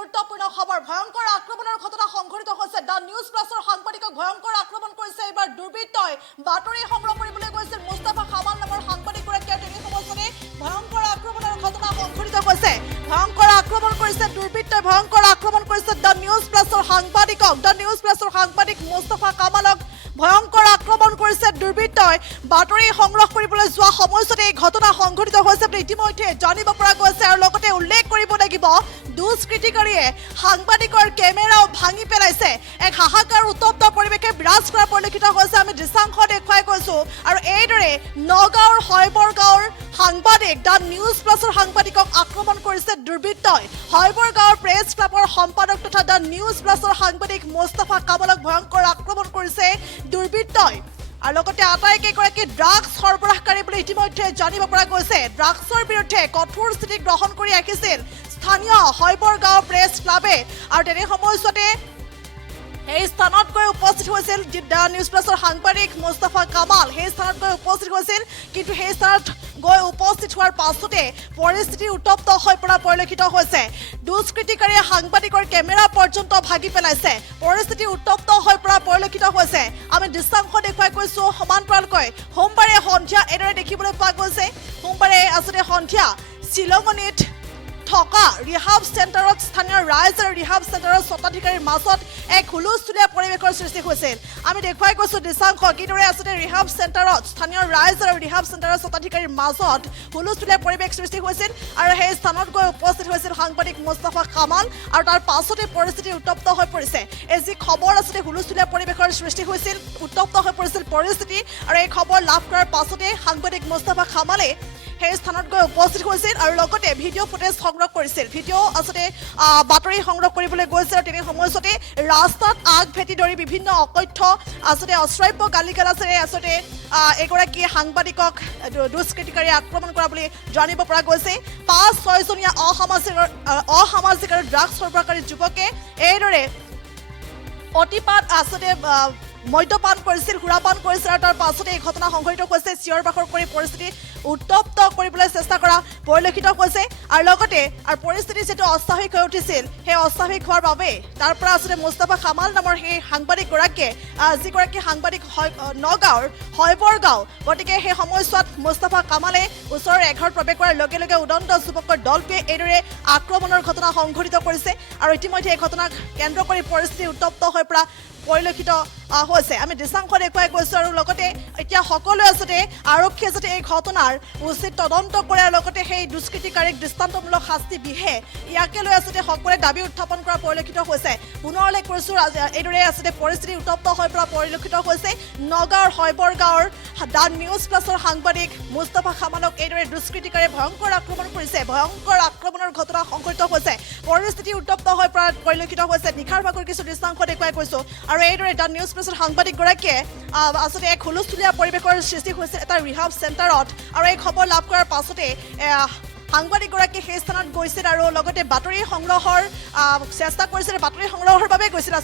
গুৰুত্বপূৰ্ণ খবৰ ভয়ংকৰ আক্ৰমণৰ ঘটনা সংঘটিত হৈছে দ্য নিউজ প্লাছৰ সাংবাদিকক ভয়ংকৰ আক্ৰমণ কৰিছে এইবাৰ দুৰ্বৃত্তই বাতৰি সংগ্ৰহ কৰিবলৈ গৈছিল মুস্তাফা কামাল নামৰ সাংবাদিকগৰাকীয়ে তিনি সময়তে ভয়ংকৰ আক্ৰমণৰ ঘটনা সংঘটিত হৈছে ভয়ংকৰ আক্ৰমণ কৰিছে দুৰ্বৃত্তই ভয়ংকৰ আক্ৰমণ কৰিছে দ্য নিউজ প্লাছৰ সাংবাদিক মুস্তাফা কামালক ভয়ংকৰ আক্ৰমণ কৰিছে দুৰ্বৃত্তই বাতৰি সংগ্ৰহ কৰিবলৈ যোৱা সময়তে এই ঘটনা সংঘটিত হৈছে বুলি ইতিমধ্যে জানিব পৰা গৈছে আৰু লগতে উল্লেখ কৰিব লাগিব দুষ্কৃতিকাৰীয়ে সাংবাদিকৰ কেমেৰাও ভাঙি পেলাইছে এক হাহাকাৰ উত্তপ্ত পৰিৱেশে বিৰাজ কৰা পৰিলক্ষিত হৈছে আমি দৃশ্যাংশ দেখুৱাই কৈছো আৰু এইদৰে নগাঁৱৰ হৈবৰগাঁৱৰ সাংবাদিক দ্য নিউজ প্লাছৰ সাংবাদিকক আক্ৰমণ কৰিছে দুৰ্বৃত্তই হৈবৰগাঁৱৰ প্ৰেছ ক্লাবৰ সম্পাদক তথা দ্য নিউজ প্লাছৰ সাংবাদিক মুস্তাফা কামালক ভয়ংকৰ আক্ৰমণ কৰিছে দুৰ্বৃত্তই আৰু লগতে আটাইকেইগৰাকী ড্ৰাগছ সৰবৰাহকাৰী বুলি ইতিমধ্যে জানিব পৰা গৈছে ড্ৰাগছৰ বিৰুদ্ধে কঠোৰ স্থিতি গ্ৰহণ কৰি ৰাখিছিল স্থানীয় হৈবৰগাঁও প্ৰেছ ক্লাবে আৰু তেনে সময়ছোৱাতে এই স্থানত গৈ উপস্থিত হৈছিল দ্য নিউজ প্লাছৰ সাংবাদিক মুস্তাফা কামাল সেই স্থানত গৈ উপস্থিত হৈছিল কিন্তু সেই স্থানত গৈ উপস্থিত হোৱাৰ পাছতে পৰিস্থিতি উত্তপ্ত হৈ পৰা পৰিলক্ষিত হৈছে দুষ্কৃতিকাৰীয়ে সাংবাদিকৰ কেমেৰা পৰ্যন্ত ভাগি পেলাইছে পৰিস্থিতি উত্তপ্ত হৈ পৰা পৰিলক্ষিত হৈছে আমি দৃশ্যাংশ দেখুৱাই কৈছো সমান্তৰালকৈ সোমবাৰে সন্ধিয়া এইদৰে দেখিবলৈ পোৱা গৈছে সোমবাৰে আচলতে সন্ধিয়া শিলঙনিত থকা ৰিহাব চেণ্টাৰত স্থানীয় ৰাইজ আৰু ৰিহাব চেণ্টাৰৰ স্বত্বাধিকাৰীৰ মাজত এক হুলস্থুলীয়া পৰিৱেশৰ সৃষ্টি হৈছিল আমি দেখুৱাই কৈছো দৃশ্যাংশ কিদৰে আচলতে ৰিহাব চেণ্টাৰত স্থানীয় ৰাইজ আৰু ৰিহাব চেণ্টাৰৰ স্বত্বাধিকাৰীৰ মাজত হুলস্থুলীয়া পৰিৱেশ সৃষ্টি হৈছিল আৰু সেই স্থানত গৈ উপস্থিত হৈছিল সাংবাদিক মুস্তাফা কামাল আৰু তাৰ পাছতে পৰিস্থিতি উত্তপ্ত হৈ পৰিছে এই যি খবৰ আচলতে হুলস্থুলীয়া পৰিৱেশৰ সৃষ্টি হৈছিল উত্তপ্ত হৈ পৰিছিল পৰিস্থিতি আৰু এই খবৰ লাভ কৰাৰ পাছতে সাংবাদিক মুস্তাফা কামালে সেই স্থানত গৈ উপস্থিত হৈছিল আৰু লগতে ভিডিঅ' ফুটেজ সংগ্ৰহ কৰিছিল ভিডিঅ' আচলতে বাতৰি সংগ্ৰহ কৰিবলৈ গৈছিল আৰু তেনে সময়ছোৱাতে ৰাস্তাত আগ ভেটি ধৰি বিভিন্ন অকথ্য আচলতে অশ্ৰাব্য গালি গালাজেৰে আচলতে এগৰাকী সাংবাদিকক দুষ্কৃতিকাৰীয়ে আক্ৰমণ কৰা বুলি জানিব পৰা গৈছে ৫-৬জনীয়া অসামাজিক আৰু ড্ৰাগছ সৰবৰাহকাৰী যুৱকে এইদৰে অতিপাত আচলতে মদ্যপান কৰিছিল সুৰাপান কৰিছিল আৰু তাৰ পাছতে এই ঘটনা সংঘটিত হৈছে চিঞৰ বাখৰ কৰি পৰিস্থিতি উত্তপ্ত কৰিবলৈ চেষ্টা কৰা পৰিলক্ষিত হৈছে আৰু লগতে আৰু পৰিস্থিতি যেটো অস্বাভাৱিক হৈ উঠিছিল সেই অস্বাভাৱিক হোৱাৰ বাবে তাৰ পৰা আচলতে মুস্তাফা কামাল নামৰ সেই সাংবাদিকগৰাকীয়ে যিগৰাকী সাংবাদিক নগাঁৱৰ হৈবৰগাঁও গতিকে সেই সময়ছোৱাত মুস্তাফা কামালে ওচৰৰ এঘৰত প্ৰৱেশ কৰাৰ লগে লগে উদন্ত যুৱকৰ দলটোৱে এইদৰে আক্ৰমণৰ ঘটনা সংঘটিত কৰিছে আৰু ইতিমধ্যে এই ঘটনাক কেন্দ্ৰ কৰি পৰিস্থিতি উত্তপ্ত হৈ পৰা পৰিলক্ষিত হৈছে আমি দৃশ্যাংশ দেখুৱাই গৈছো আৰু লগতে এতিয়া সকলোৱে আচলতে আৰক্ষীয়ে যাতে এই ঘটনাৰ উচিত তদন্ত কৰে আৰু লগতে সেই দুষ্কৃতিকাৰীক দৃষ্টান্তমূলক শাস্তি বিহে ইয়াকে লৈ আচলতে সকলোৱে দাবী উত্থাপন কৰা পৰিলক্ষিত হৈছে পুনৰ উল্লেখ কৰিছো এইদৰে আচলতে পৰিস্থিতি উত্তপ্ত হৈ পৰা পৰিলক্ষিত হৈছে নগাঁৱৰ হৈবৰগাঁৱৰ দ্য নিউজ প্লাছৰ সাংবাদিক মুস্তাফা কামালক এইদৰে দুষ্কৃতিকাৰীয়ে ভয়ংকৰ আক্ৰমণ কৰিছে ভয়ংকৰ আক্ৰমণৰ ঘটনা সংঘটিত হৈছে পৰিস্থিতি উত্তপ্ত হৈ পৰা পৰিলক্ষিত হৈছে নিশাৰ ভাগৰ কিছু দৃশ্যাংশ দেখুৱাই কৈছো আৰু এইদৰে দ্য নিউজ প্লাছৰ সাংবাদিকগৰাকীয়ে আচলতে এক হুলস্থুলীয়া পৰিৱেশৰ সৃষ্টি হৈছে এটা ৰিহাব চেণ্টাৰত আৰু এই খবৰ লাভ কৰাৰ পাছতে সাংবাদিকগৰাকীয়ে সেই স্থানত গৈছিল আৰু লগতে বাতৰি সংগ্ৰহৰ চেষ্টা কৰিছিল বাতৰি সংগ্ৰহৰ বাবে গৈছিল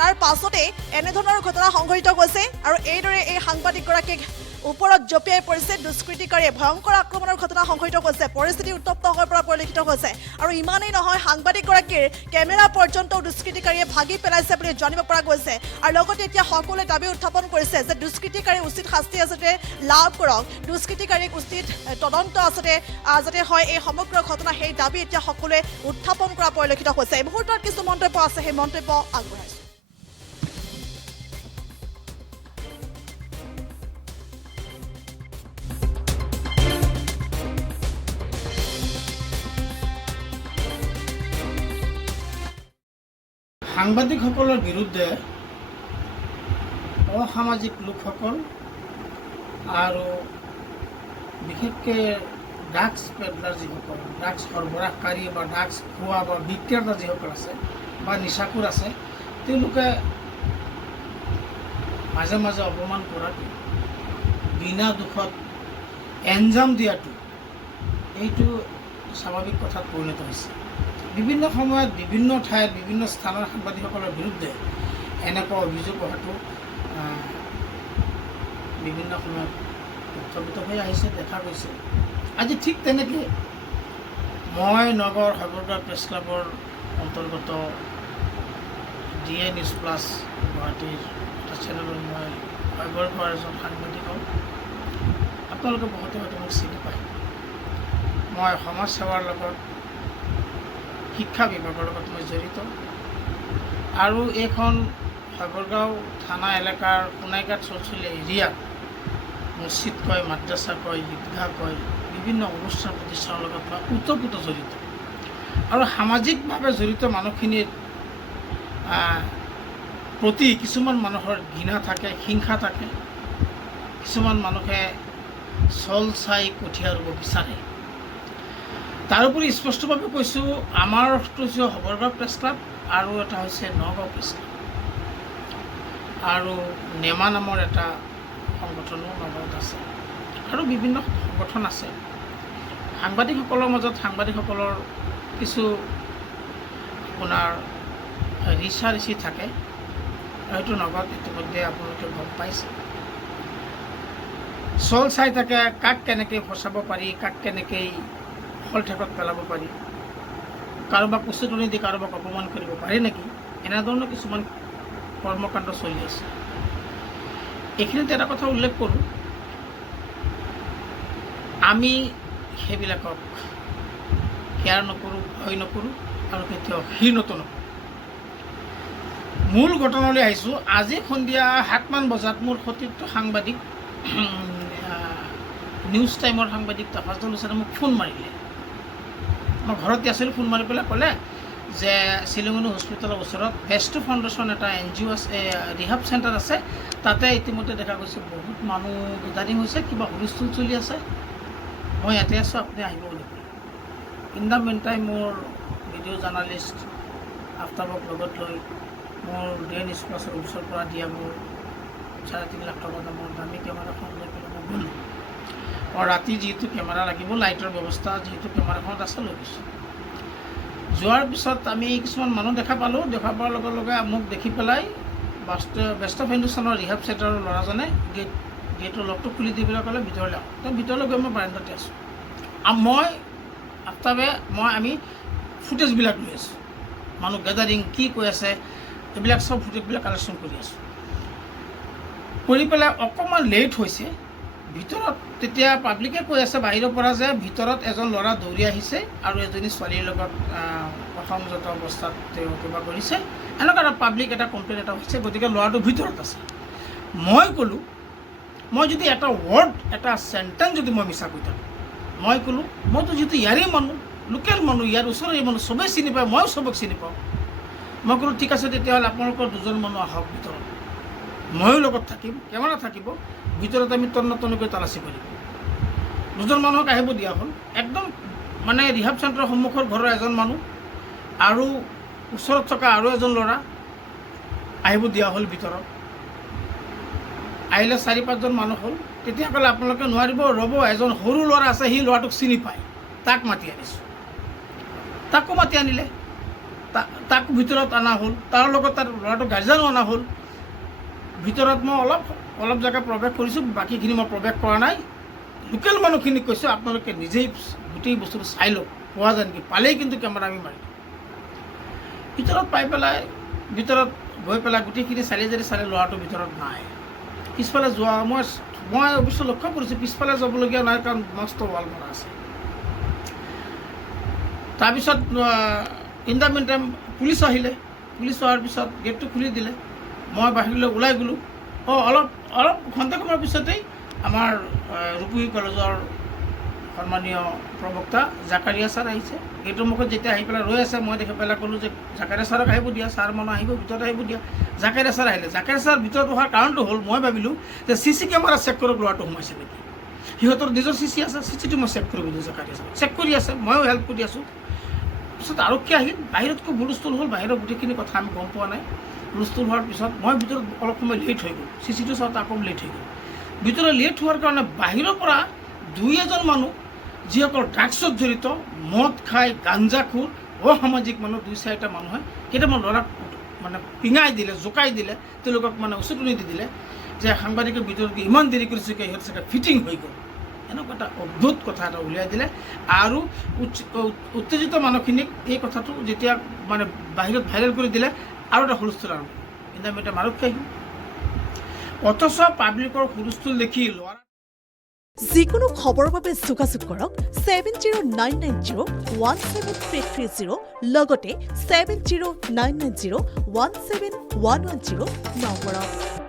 তাৰ পাছতে এনেধৰণৰ ঘটনা সংঘটিত হৈছে আৰু এইদৰে এই সাংবাদিকগৰাকীক ওপৰত জপিয়াই পৰিছে দুষ্কৃতিকাৰীয়ে ভয়ংকৰ আক্ৰমণৰ ঘটনা সংঘটিত হৈছে পৰিস্থিতি উত্তপ্ত হৈ পৰা পৰিলক্ষিত হৈছে আৰু ইমানেই নহয় সাংবাদিকগৰাকীৰ কেমেৰা পৰ্যন্ত দুষ্কৃতিকাৰীয়ে ভাগি পেলাইছে বুলি জানিব পৰা গৈছে আৰু লগতে এতিয়া সকলোৱে দাবী উত্থাপন কৰিছে যে দুষ্কৃতিকাৰী উচিত শাস্তি আচলতে লাভ কৰক দুষ্কৃতিকাৰীক উচিত তদন্ত আচলতে যাতে হয় এই সমগ্ৰ ঘটনা সেই দাবী এতিয়া সকলোৱে উত্থাপন কৰা পৰিলক্ষিত হৈছে এই মুহূৰ্তত কিছু মন্তব্য আছে সেই মন্তব্য আগবঢ়াইছে সাংবাদিকসকলৰ বিৰুদ্ধে অসামাজিক লোকসকল আৰু বিশেষকৈ ড্ৰাগছ পেডলাৰ যিসকল ড্ৰাগছ সৰবৰাহকাৰী বা ড্ৰাগছ খোৱা বা বিক্ৰেতা যিসকল আছে বা নিচাকুৰ আছে তেওঁলোকে মাজে মাজে অপমান কৰাটো বিনা দুখত এনজাম দিয়াটো এইটো স্বাভাৱিক কথাত পৰিণত হৈছে বিভিন্ন সময়ত বিভিন্ন ঠাইত বিভিন্ন স্থানৰ সাংবাদিকসকলৰ বিৰুদ্ধে এনেকুৱা অভিযোগ অহাটো বিভিন্ন সময়ত উত্থাপিত হৈ আহিছে দেখা গৈছে আজি ঠিক তেনেকৈ মই নগৰ হৈবৰগাঁও প্ৰেছ ক্লাবৰ অন্তৰ্গত DA নিউজ প্লাছ গুৱাহাটীৰ এটা চেনেলত মই খবৰ পোৱাৰ এজন সাংবাদিক হওঁ। আপোনালোকে বহুতে হয়তো মোক চিনি পায়। মই সমাজ সেৱাৰ লগত, শিক্ষা বিভাগৰ লগত মই জড়িত আৰু এইখন সাগৰগাঁও থানা এলেকাৰ সোণাইঘাট চলচলীয়া এৰিয়াত মছজিদ কয়, মাদ্ৰাছা কয়, ঈদগাহ কয়, বিভিন্ন অনুষ্ঠান প্ৰতিষ্ঠানৰ লগত মই ওতঃপ্ৰোত জড়িত আৰু সামাজিকভাৱে জড়িত মানুহখিনিৰ প্ৰতি কিছুমান মানুহৰ ঘৃণা থাকে, হিংসা থাকে। কিছুমান মানুহে চল চাই কঠীয়া ৰুব বিচাৰে। তাৰোপৰি স্পষ্টভাৱে কৈছোঁ, আমাৰটো হৈছে সবৰগাঁও প্ৰেছ ক্লাব আৰু এটা হৈছে নগাঁও প্ৰেছ ক্লাব আৰু নেমা নামৰ এটা সংগঠনো নগাঁৱত আছে আৰু বিভিন্ন সংগঠন আছে। সাংবাদিকসকলৰ মাজত সাংবাদিকসকলৰ কিছু আপোনাৰ ৰিচি থাকে, হয়তো নগাঁৱত ইতিমধ্যে আপোনালোকে গম পাইছে। চল চাই থাকে, কাক কেনেকৈ ফচাব পাৰি, কাক কেনেকৈ শলঠেকত পেলাব পাৰি, কাৰোবাক উচতনি দি কাৰোবাক অপমান কৰিব পাৰি নেকি, এনেধৰণৰ কিছুমান কৰ্মকাণ্ড চলি আছে। এইখিনিতে এটা কথা উল্লেখ কৰোঁ, আমি সেইবিলাকক কেয়াৰ নকৰোঁ, ভয় নকৰোঁ আৰু কেতিয়াও ঘৃণিত নকৰোঁ। মূল ঘটনালৈ আহিছোঁ। আজি সন্ধিয়া 7মান বজাত মোৰ সতীৰ্থ সাংবাদিক নিউজ টাইমৰ সাংবাদিক তাফাজুল হুছেইনে মোক ফোন মাৰিলে। মই ঘৰতে আছিলোঁ। ফোন মাৰি পেলাই ক'লে যে শিলিগুৰি হস্পিটেলৰ ওচৰত বেষ্ট ফাউণ্ডেশ্যন এটা NGO আছে, ৰিহাব চেণ্টাৰ আছে, তাতে ইতিমধ্যে দেখা গৈছে বহুত মানুহ গেদাৰিং হৈছে, কিবা হুলস্থুল চলি আছে, মই ইয়াতে আছোঁ, আপুনি আহিব বুলি ক'লে। ইন দ্য মেইন টাইম মোৰ ভিডিঅ' জাৰ্ণালিষ্ট আফতাবক লগত লৈ মোৰ DA নিউজ প্লাছৰ অফিচৰ পৰা দিয়া মোৰ 3.5 লাখ টকা দামৰ দামী কেমেৰাখন লৈ পেলাই মই গ'লোঁ। মই ৰাতি যিহেতু কেমেৰা লাগিব, লাইটৰ ব্যৱস্থা যিহেতু কেমেৰাখনত আছে, লৈ গৈছোঁ। যোৱাৰ পিছত আমি কিছুমান মানুহ দেখা পালোঁ। দেখা পোৱাৰ লগে লগে মোক দেখি পেলাই বেষ্ট ফাউণ্ডেশ্যনৰ ৰিহাব চেণ্টাৰৰ ল'ৰাজনে গেটৰ লকটো খুলি দি পেলাই ক'লে ভিতৰলৈ আহোঁ। তেওঁ ভিতৰলৈ গৈ মই বাৰাণ্ডাতে আছোঁ। আমি ফুটেজবিলাক লৈ আছোঁ, মানুহ গেদাৰিং কি কৈ আছে এইবিলাক চব ফুটেজবিলাক কালেকশ্যন কৰি আছোঁ। কৰি পেলাই অকণমান লেট হৈছে ভিতৰত। তেতিয়া পাব্লিকে কৈ আছে বাহিৰৰ পৰা যে ভিতৰত এজন ল'ৰা দৌৰি আহিছে আৰু এজনী ছোৱালীৰ লগত অসংযত অৱস্থাত তেওঁ কিবা কৰিছে, এনেকুৱা এটা পাব্লিক এটা কমপ্লেইন এটা হৈছে। গতিকে ল'ৰাটো ভিতৰত আছে। মই ক'লোঁ, মই যদি এটা ৱৰ্ড, এটা চেণ্টেঞ্চ যদি মই মিছা কৈ থাকোঁ, মই ক'লোঁ মইতো যিহেতু ইয়াৰেই মানুহ, লোকেল মানুহ, ইয়াৰ ওচৰৰে মানুহ, চবেই চিনি পায়, ময়ো চবক চিনি পাওঁ। মই ক'লোঁ ঠিক আছে, তেতিয়াহ'লে আপোনালোকৰ দুজন মানুহ আহক ভিতৰত, ময়ো লগত থাকিম, কেমেৰা থাকিব, ভিতৰত আমি তন্নতন্নকৈ তালাচী কৰিম। দুজন মানুহক আহিব দিয়া হ'ল। একদম মানে ৰিহাব চেণ্টাৰৰ সন্মুখৰ ঘৰৰ এজন মানুহ আৰু ওচৰত থকা আৰু এজন ল'ৰা আহিব দিয়া হ'ল ভিতৰত। আহিলে 4-5জন মানুহ হ'ল। তেতিয়া ক'লে আপোনালোকে নোৱাৰিব, ৰ'ব, এজন সৰু ল'ৰা আছে, সি ল'ৰাটোক চিনি পায়, তাক মাতি আনিছোঁ। তাকো মাতি আনিলে, তাক ভিতৰত অনা হ'ল। তাৰ লগত তাৰ ল'ৰাটোৰ গাৰ্জেনো অনা হ'ল। ভিতৰত মই অলপ জেগা প্ৰৱেশ কৰিছোঁ, বাকীখিনি মই প্ৰৱেশ কৰা নাই। লোকেল মানুহখিনিক কৈছোঁ আপোনালোকে নিজেই গোটেই বস্তুটো চাই লওক, পোৱা যায় নেকি, পালেই কিন্তু কেমেৰা আমি মাৰিম। ভিতৰত পাই পেলাই ভিতৰত গৈ পেলাই গোটেইখিনি চালি চালে ল'ৰাটো ভিতৰত নাই। পিছফালে যোৱা মই অৱশ্যে লক্ষ্য কৰিছোঁ, পিছফালে যাবলগীয়া নাই, কাৰণ মস্ত ৱাল মৰা আছে। তাৰপিছত in the main time police আহিলে। পুলিচ অহাৰ পিছত গেটটো খুলি দিলে। মই বাহিৰলৈ ওলাই গ'লোঁ। অলপ ঘণ্টা সময়ৰ পিছতেই আমাৰ ৰূপহী কলেজৰ সন্মানীয় প্ৰবক্তা জাকাৰিয়া ছাৰ আহিছে। গেটৰ মুখত যেতিয়া আহি পেলাই ৰৈ আছে, মই দেখি পেলাই ক'লোঁ যে জাকাৰিয়া ছাৰক আহিব দিয়া, ছাৰ মানুহ আহিব, ভিতৰত আহিব দিয়া। জাকাৰিয়া ছাৰ আহিলে। জাকাৰিয়া ছাৰ ভিতৰত অহাৰ কাৰণটো হ'ল, মই ভাবিলোঁ যে CC কেমেৰা চেক কৰক ল'ৰাটো সোমাইছে নেকি। সিহঁতৰ নিজৰ CC আছে, CCটো মই চেক কৰিব দিওঁ। জাকাৰিয়া ছাৰ চেক কৰি আছে, ময়ো হেল্প কৰি আছোঁ। পিছত আৰক্ষী আহিল। বাহিৰতকৈ হুলস্থুল হ'ল, বাহিৰৰ গোটেইখিনি কথা আমি গম পোৱা নাই। হুলস্থুল হোৱাৰ পিছত মই ভিতৰত অলপ সময় লেট হৈ গ'ল। CCটো চাওঁতে আকৌ লেট হৈ গ'ল। ভিতৰত লেট হোৱাৰ কাৰণে বাহিৰৰ পৰা 2-এজন মানুহ, যিসকল ড্ৰাগছত জড়িত, মদ খাই, গাঞ্জাখোৰ, অসামাজিক মানুহ 2-4টা মানুহে কেইটামান ল'ৰাক মানে পিঙাই দিলে, জোকাই দিলে, তেওঁলোকক মানে উচতনি দি দিলে যে সাংবাদিকৰ ভিতৰত ইমান দেৰি কৰিছে, সিহঁত চাগে ফিটিং হৈ গ'ল, এনেকুৱা এটা অদ্ভুত কথা এটা উলিয়াই দিলে আৰু উত্তেজিত মানুহখিনিক এই কথাটো যেতিয়া মানে বাহিৰত ভাইৰেল কৰি দিলে আৰু এটা হুলস্থুল আৰম্ভ কিন্তু আমি এটা মাৰত খাইছোঁ অথচ পাব্লিকৰ হুলস্থুল দেখি ল'ৰা যিকোনো খবৰৰ বাবে যোগাযোগ কৰক 7099017330 লগতে 7099017110 নম্বৰত।